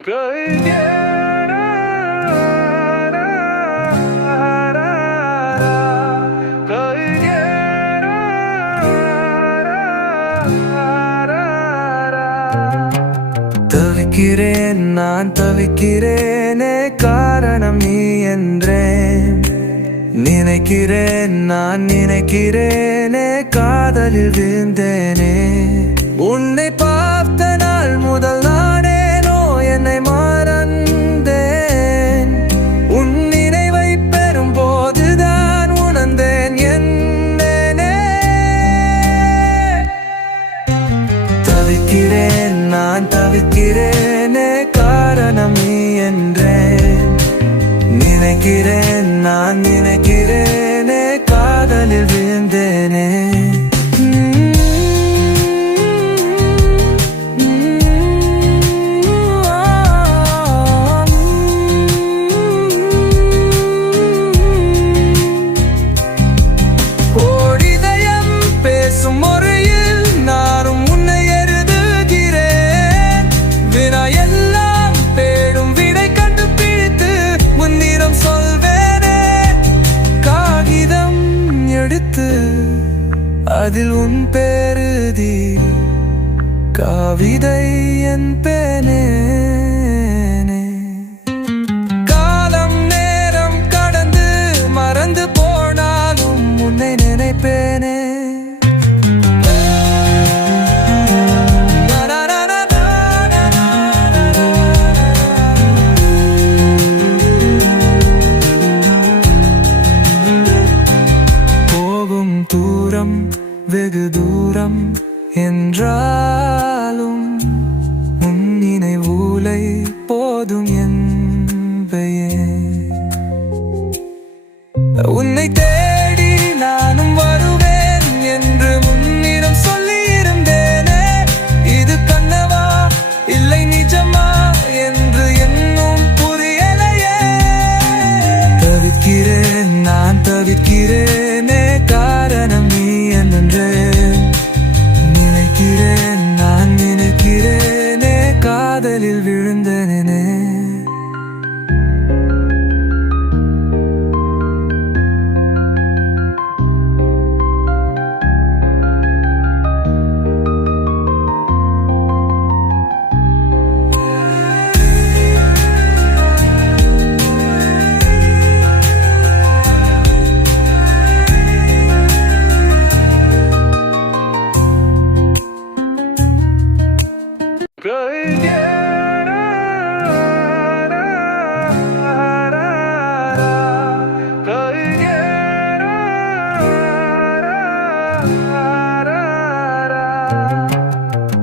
தவிக்கிறேன் நான் தவிக்கிறேனே, காரணம் நீ என்றேன். நினைக்கிறேன் நான் நினைக்கிறேனே, காதலில் விழுந்தேனே. உன்னை பார்த்த நாள் முதல் நானேனோ என்னை மறந்தேன். உன் நினைவை பெறும் போதுதான் உணர்ந்தேன் என்னே. தவிக்கிறேன் நான் தவிக்கிறேனே, காரணம் நீ என்றேன். நினைக்கிறேன் நான் நினைக்கிறேனே, காதலில் விழுந்தேனே. ஓடிதயம் பேசும் முறையில் நானும் உன்னை எழுதுகிறேன். வினாயெல்லாம் தேடும் விடை கண்டுபிடித்து முன்னிறம் சொல்வேனே. காகிதம் எடுத்து அதில் உன் பேருதி, கவிதை என் பேனே. காலம் நேரம் கடந்து மறந்து போனாலும் உன்னை நினைப்பேனே. போகும் தூரம் வெகு தூரம் என்றாலும் உன் நினைவுலை போதும் என்பையே. உன்னை தேடி நானும் வருவேன் என்று முன்னிடம் சொல்லியிருந்தேனே. இது கனவா இல்லை நிஜமா என்று இன்னும் புரியலையே. தவிக்கிறேன் நான் தவிக்கிறேனே, காரணம் நீ என்றேன். நினைக்கிறேன் நான் நினைக்கிறேனே, காதலில் விழுந்தேனே.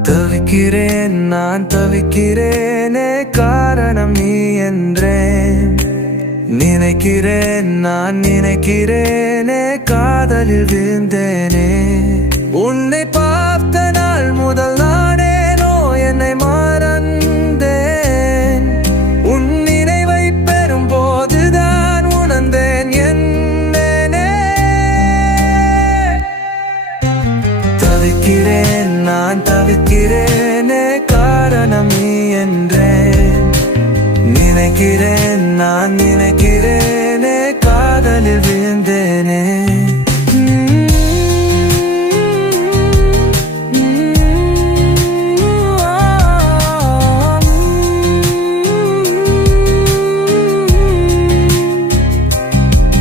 தவிக்கிறேன் நான் தவிக்கிறேனே, காரணம் நீ என்றேன். நினைக்கிறேன் நான் நினைக்கிறேனே, காதலில் விழுந்தேனே. உன்னை பார்த்த நாள் முதல் நானேனோ என்னை மறந்தேன். உன் நினைவை பெறும் போதுதான் உணர்ந்தேன் என்னே. தவிக்கிறேன் நான் தவிக்கிறேனே, காரணம் நீ என்றேன். நினைக்கிறேன் நான் நினைக்கிறேன்.